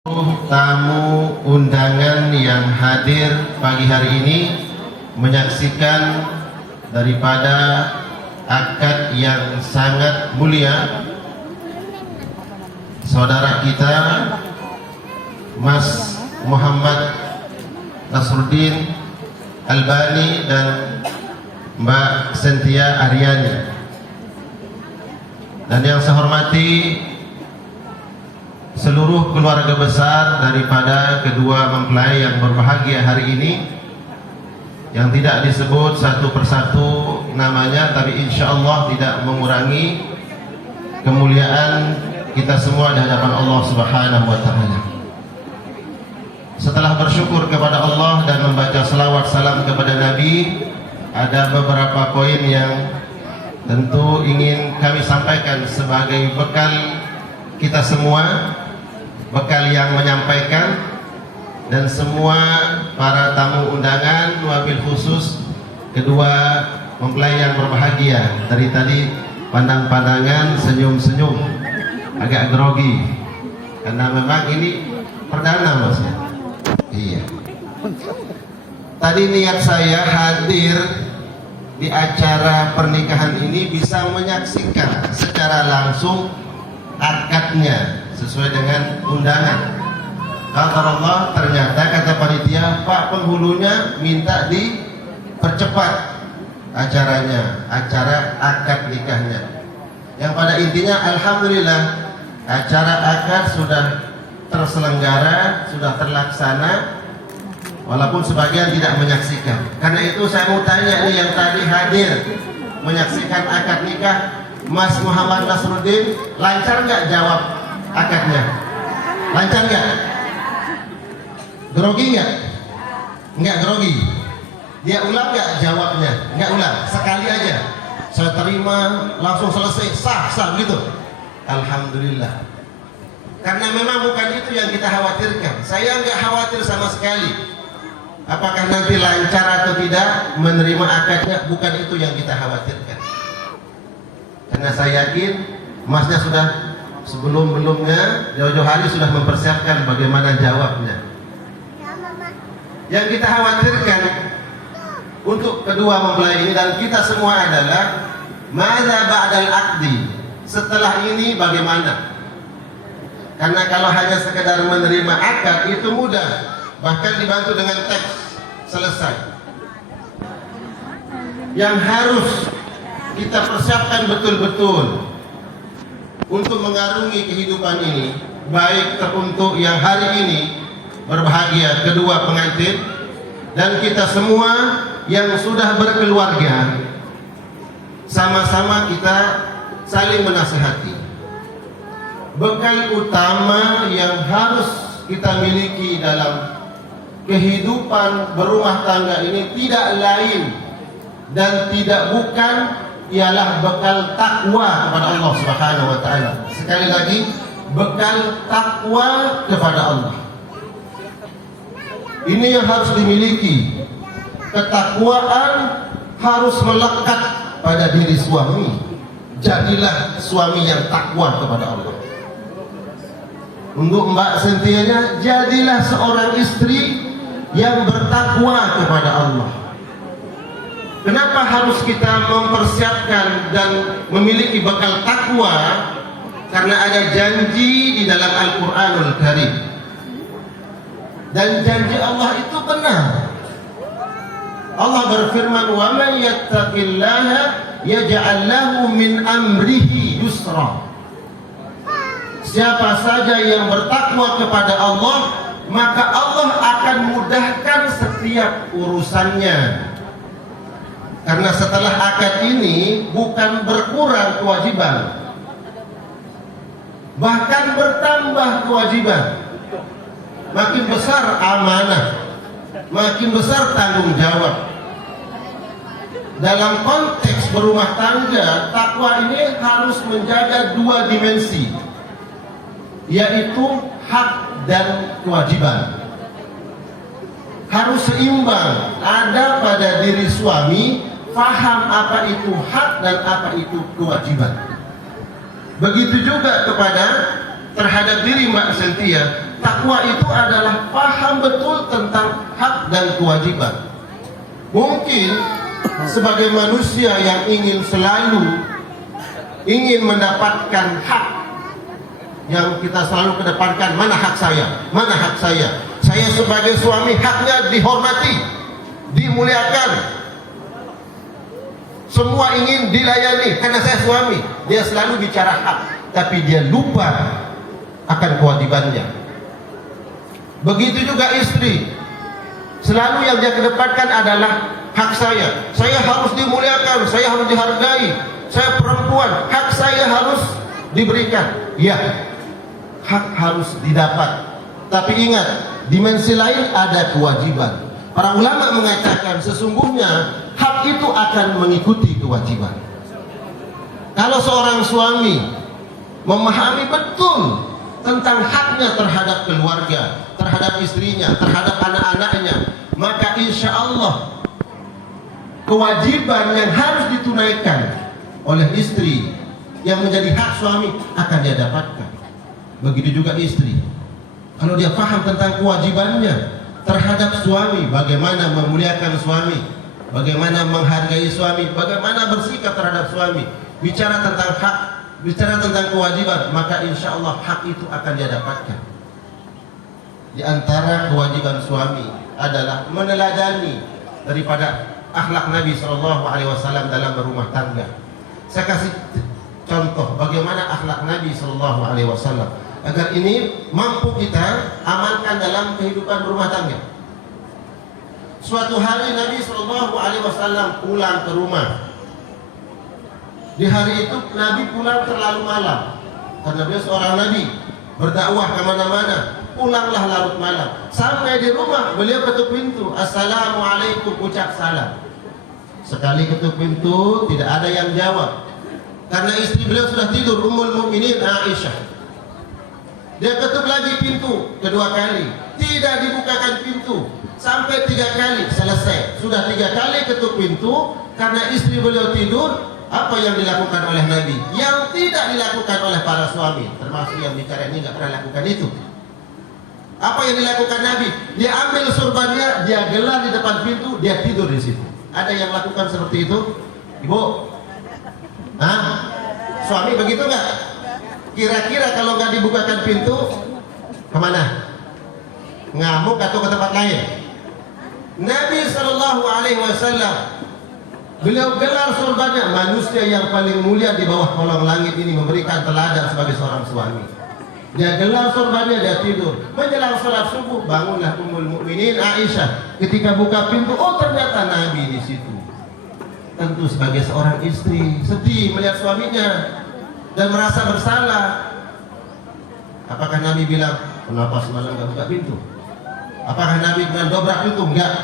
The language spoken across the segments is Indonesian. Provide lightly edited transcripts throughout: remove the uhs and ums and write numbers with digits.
Tamu undangan yang hadir pagi hari ini menyaksikan daripada akad yang sangat mulia saudara kita Mas Muhammad Nasruddin Albani dan Mbak Sentia Aryani, dan yang saya hormati seluruh keluarga besar daripada kedua mempelai yang berbahagia hari ini, yang tidak disebut satu persatu namanya, tapi insya Allah tidak mengurangi kemuliaan kita semua di hadapan Allah Subhanahu wa Ta'ala. Setelah bersyukur kepada Allah dan membaca selawat salam kepada Nabi, ada beberapa poin yang tentu ingin kami sampaikan sebagai bekal kita semua, bekal yang menyampaikan, dan semua para tamu undangan, wabil khusus kedua mempelai yang berbahagia. Dari tadi pandang-pandangan, senyum-senyum, agak grogi karena memang ini perdana Mas ya. Iya. Tadi niat saya hadir di acara pernikahan ini bisa menyaksikan secara langsung akadnya sesuai dengan undangan. Allah, ternyata kata panitia, Pak penghulunya minta dipercepat acaranya, acara akad nikahnya. Yang pada intinya alhamdulillah acara akad sudah terselenggara, sudah terlaksana, walaupun sebagian tidak menyaksikan. Karena itu saya mau tanya nih yang tadi hadir menyaksikan akad nikah, Mas Muhammad Nasruddin, lancar nggak jawab akadnya? Lancar nggak? Grogi nggak? Nggak grogi. Dia ulang nggak jawabnya? Nggak ulang, sekali aja. Saya terima, langsung selesai, sah gitu. Alhamdulillah. Karena memang bukan itu yang kita khawatirkan. Saya nggak khawatir sama sekali apakah nanti lancar atau tidak menerima akadnya, bukan itu yang kita khawatirkan. Karena saya yakin Masnya sudah sebelum-belumnya jauh-jauh hari sudah mempersiapkan bagaimana jawabnya. Yang kita khawatirkan untuk kedua mempelai ini dan kita semua adalah madza ba'dal aqdi, setelah ini bagaimana? Karena kalau hanya sekedar menerima akad itu mudah, bahkan dibantu dengan teks selesai. Yang harus kita persiapkan betul-betul untuk mengarungi kehidupan ini, baik untuk yang hari ini berbahagia kedua pengantin dan kita semua yang sudah berkeluarga, sama-sama kita saling menasihati. Bekal utama yang harus kita miliki dalam kehidupan berumah tangga ini tidak lain dan tidak bukan ialah bekal takwa kepada Allah Subhanahu wa Ta'ala. Sekali lagi, bekal takwa kepada Allah. Ini yang harus dimiliki. Ketakwaan harus melekat pada diri suami. Jadilah suami yang takwa kepada Allah. Untuk Mbak Sentianya, jadilah seorang istri yang bertakwa kepada Allah. Kenapa harus kita mempersiapkan dan memiliki bekal takwa? Karena ada janji di dalam Al-Quranul Karim, dan janji Allah itu benar. Allah berfirman, wa man yattaqillaha yaj'al lahu min amrihi yusra. Siapa saja yang bertakwa kepada Allah, maka Allah akan mudahkan setiap urusannya. Karena setelah akad ini bukan berkurang kewajiban, bahkan bertambah kewajiban. Makin besar amanah, makin besar tanggung jawab. Dalam konteks berumah tangga, takwa ini harus menjaga dua dimensi, yaitu hak dan kewajiban. Harus seimbang, ada pada diri suami faham apa itu hak dan apa itu kewajiban. Begitu juga terhadap diri Mbak Sentia, Takwa itu adalah paham betul tentang hak dan kewajiban. Mungkin sebagai manusia yang ingin mendapatkan hak, yang kita selalu kedepankan, mana hak saya, mana hak saya. Saya sebagai suami haknya dihormati, dimuliakan. Semua ingin dilayani karena saya suami. Dia selalu bicara hak, tapi dia lupa akan kewajibannya. Begitu juga istri. Selalu yang dia kedepankan adalah hak saya. Saya harus dimuliakan, saya harus dihargai. Saya perempuan, hak saya harus diberikan. Ya, hak harus didapat. Tapi ingat, dimensi lain ada kewajiban. Para ulama mengatakan sesungguhnya hak itu akan mengikuti kewajiban. Kalau seorang suami memahami betul tentang haknya terhadap keluarga, terhadap istrinya, terhadap anak-anaknya, maka insya Allah kewajiban yang harus ditunaikan oleh istri yang menjadi hak suami akan dia dapatkan. Begitu juga istri, kalau dia paham tentang kewajibannya terhadap suami, bagaimana memuliakan suami, bagaimana menghargai suami, bagaimana bersikap terhadap suami, bicara tentang hak, bicara tentang kewajiban, maka insya Allah hak itu akan dia dapatkan. Di antara kewajiban suami adalah meneladani daripada akhlak Nabi SAW dalam berumah tangga. Saya kasih contoh bagaimana akhlak Nabi SAW agar ini mampu kita amalkan dalam kehidupan rumah tangga. Suatu hari Nabi SAW pulang ke rumah. Di hari itu Nabi pulang terlalu malam karena beliau seorang Nabi berdakwah kemana-mana. Pulanglah larut malam. Sampai di rumah beliau ketuk pintu, assalamualaikum, ucap salam. Sekali ketuk pintu tidak ada yang jawab karena istri beliau sudah tidur, Ummul Mukminin Aisyah. Dia ketuk lagi pintu kedua kali, tidak dibukakan pintu. Sampai 3 kali, selesai. Sudah 3 kali ketuk pintu karena istri beliau tidur. Apa yang dilakukan oleh Nabi yang tidak dilakukan oleh para suami, termasuk yang bicara ini nggak pernah lakukan itu. Apa yang dilakukan Nabi? Dia ambil surbannya, dia gelar di depan pintu, dia tidur di situ. Ada yang lakukan seperti itu, Ibu? Hah? Suami begitu nggak? Kira-kira kalau nggak dibukakan pintu, kemana? Ngamuk atau ke tempat lain? Nabi SAW, beliau gelar surbannya, manusia yang paling mulia di bawah kolong langit ini memberikan teladan sebagai seorang suami. Dia gelar surbannya, dia tidur. Menjelang sholat subuh, bangunlah Ummul Mukminin Aisyah. Ketika buka pintu, oh ternyata Nabi di situ. Tentu sebagai seorang istri sedih melihat suaminya dan merasa bersalah. Apakah Nabi bilang, kenapa semalam gak buka pintu? Apakah Nabi bilang dobrak pintu? Enggak.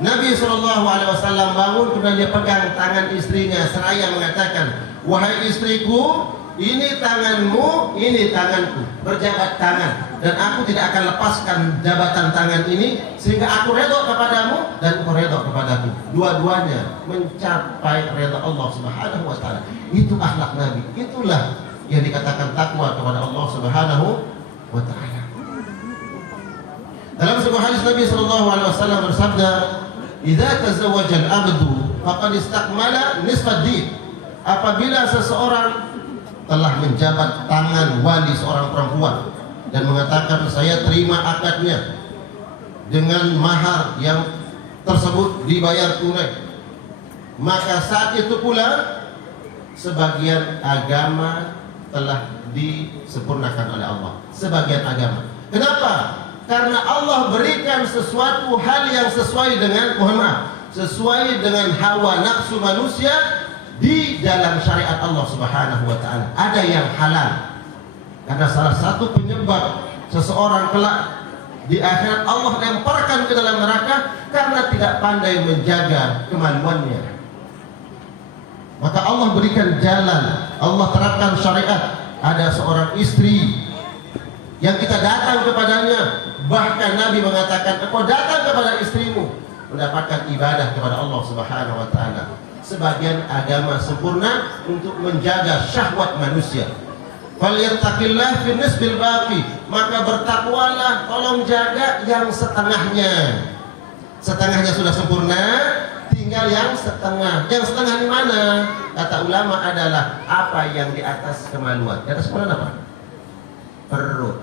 Nabi SAW bangun, kemudian dia pegang tangan istrinya seraya mengatakan, wahai istriku, ini tanganmu, ini tanganku, berjabat tangan, dan aku tidak akan lepaskan jabatan tangan ini sehingga aku redha kepadamu dan engkau redha kepadaku. Dua-duanya mencapai redha Allah Subhanahu wa taala. Itu akhlak Nabi. Itulah yang dikatakan takwa kepada Allah Subhanahu wa taala. Dalam sebuah hadis Nabi SAW bersabda, "Idza tazawwaja al-'abdu faqad istakmala nisfa ad-din." Apabila seseorang telah menjabat tangan wali seorang perempuan dan mengatakan saya terima akadnya dengan mahar yang tersebut dibayar tunai, maka saat itu pula sebagian agama telah disempurnakan oleh Allah. Sebagian agama. Kenapa? Karena Allah berikan sesuatu hal yang sesuai dengan, mohon maaf, sesuai dengan hawa nafsu manusia di dalam syariat Allah Subhanahu wa taala. Ada yang halal. Karena salah satu penyebab seseorang kelak di akhirat Allah lemparkan ke dalam neraka karena tidak pandai menjaga kemaluannya. Maka Allah berikan jalan, Allah terapkan syariat. Ada seorang istri yang kita datang kepadanya, bahkan Nabi mengatakan, engkau datang kepada istrimu mendapatkan ibadah kepada Allah Subhanahu wa taala. Sebagian agama sempurna untuk menjaga syahwat manusia. falyattaqillah fi nisbil baqi, maka bertakwalah, tolong jaga yang setengahnya. Setengahnya sudah sempurna, tinggal yang setengah. Yang setengah di mana? Kata ulama adalah apa yang di atas kemaluan. Di atas kemaluan apa? Perut.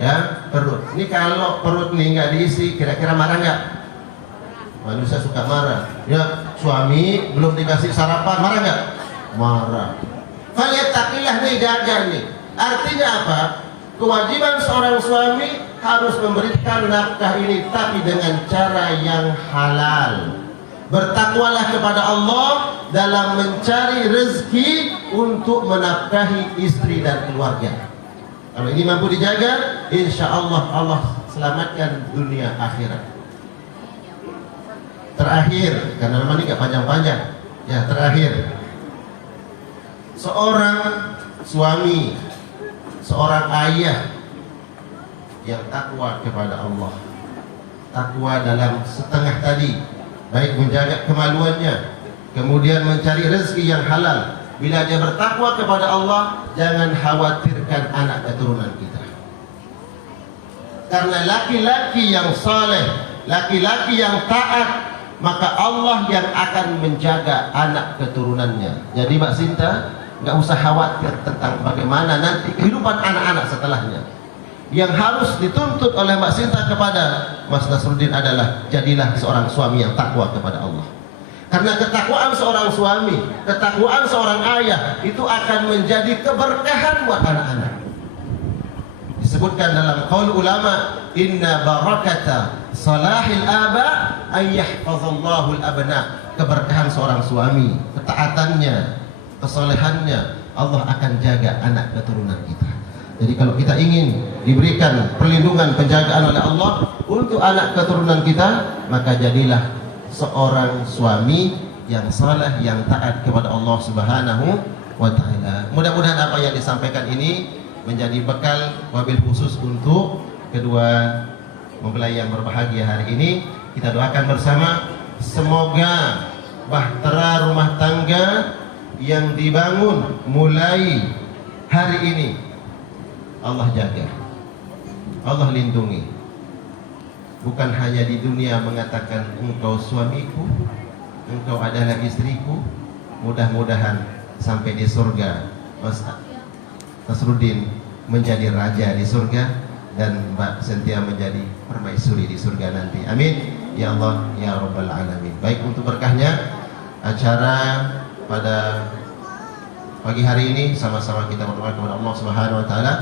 Ya, perut. Ini kalau perut nih nggak diisi, kira-kira marah nggak? Manusia suka marah. Ya, suami belum dikasih sarapan, marah nggak? Marah. Falyattaqillah nih, jaga nih. Artinya apa? Kewajiban seorang suami harus memberikan nafkah ini, tapi dengan cara yang halal. Bertakwalah kepada Allah dalam mencari rezeki untuk menafkahi istri dan keluarga. Kalau ini mampu dijaga, insya Allah Allah selamatkan dunia akhirat. Terakhir, karena nama ini gak panjang-panjang. Ya, terakhir, seorang suami, seorang ayah yang takwa kepada Allah, takwa dalam setengah tadi, baik menjaga kemaluannya, kemudian mencari rezeki yang halal. Bila dia bertakwa kepada Allah, jangan khawatirkan anak keturunan kita. Karena laki-laki yang saleh, laki-laki yang taat, maka Allah yang akan menjaga anak keturunannya. Jadi Mbak Sinta nggak usah khawatir tentang bagaimana nanti kehidupan anak-anak setelahnya. Yang harus dituntut oleh Mbak Sinta kepada Mas Nasruddin adalah jadilah seorang suami yang takwa kepada Allah. Karena ketakwaan seorang suami, ketakwaan seorang ayah itu akan menjadi keberkahan buat anak-anak. Disebutkan dalam qaul ulama, inna barakata salahil aba ayyahfazallahu al-abna. Keberkahan seorang suami, ketaatannya, kesolehannya, Allah akan jaga anak keturunan kita. Jadi kalau kita ingin diberikan perlindungan, penjagaan oleh Allah untuk anak keturunan kita, maka jadilah seorang suami yang saleh, yang taat kepada Allah Subhanahu wa ta'ala. Mudah-mudahan apa yang disampaikan ini menjadi bekal wabil khusus untuk kedua mempelai yang berbahagia hari ini. Kita doakan bersama, semoga bahtera rumah tangga yang dibangun mulai hari ini Allah jaga, Allah lindungi. Bukan hanya di dunia mengatakan engkau suamiku, engkau adalah istriku. Mudah-mudahan sampai di surga Mas Nasruddin menjadi raja di surga dan Mbak Sentia menjadi permaisuri di surga nanti. Amin ya Allah ya Rabbal Alamin. Baik, untuk berkahnya acara pada pagi hari ini, sama-sama kita berdoa kepada Allah Subhanahu wa taala.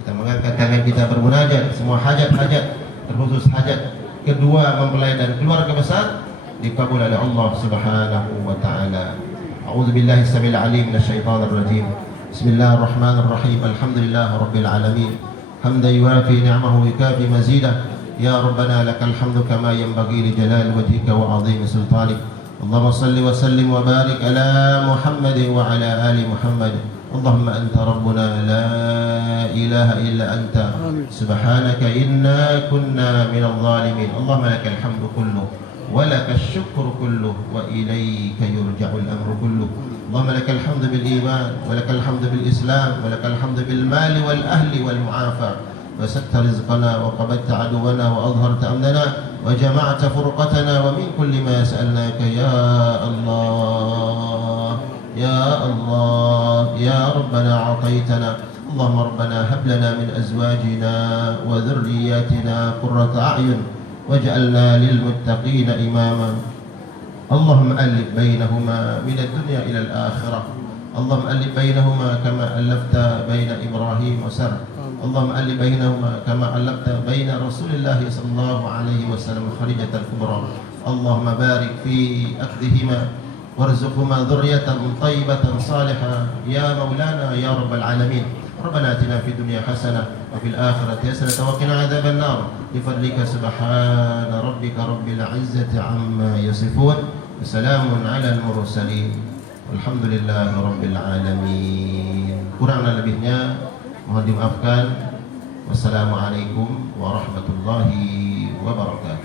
Kita mengangkat tangan kita bermunajat, semua hajat-hajat terkhusus hajat kedua mempelai dan keluarga besar dikabul oleh Allah Subhanahu wa taala. A'udzubillahi samil alim minasyaitonir rajim. Bismillahirrahmanirrahim. Alhamdulillahirabbil alamin. Hamdan yuwafi ni'amahu wa yukafi mazidah. Ya Rabbana lakal hamdu kama yanbaghi li jalali wajhika wa 'azimi sultanik. Allahumma salli wa sallim wa barik ala Muhammadin wa ala ali Muhammad. Allahumma anta rabbuna la ilaha illa anta subhanaka inna kunna minadh dhalimin. Allahumma lakal hamdu kulluh wa lakal syukru kulluh wa ilayka yurja'ul amru kulluh. Allahumma lakal hamdu bil iman wa lakal hamdu bil islam wa lakal hamdu bil mali wal ahli wal mu'afa. وسدت رزقنا وقبضت عدونا وأظهرت أمننا وجمعت فرقتنا ومن كل ما سألناك يا الله يا الله يا ربنا أعطيتنا. اللهم ربنا هب لنا من أزواجنا وذرياتنا قرة أعين واجعلنا للمتقين إماما. اللهم ألف بينهما من الدنيا إلى الآخرة. اللهم ألف بينهما كما ألفت بين إبراهيم وسارة. اللهم ألف بينهما كما ألفت بين رسول الله صلى الله عليه وسلم خريجة الكبرى. اللهم بارك في أخذهما وارزقهما ذرية طيبة صالحة يا مولانا يا رب العالمين. ربنا آتنا في الدنيا حسنة وفي الآخرة حسنة وقنا عذاب النار بفضلك سبحان ربك رب العزة عما يصفون وسلام على المرسلين والحمد لله رب العالمين. Kurang dan lebihnya mohon dimaafkan. Wassalamualaikum warahmatullahi wabarakatuh.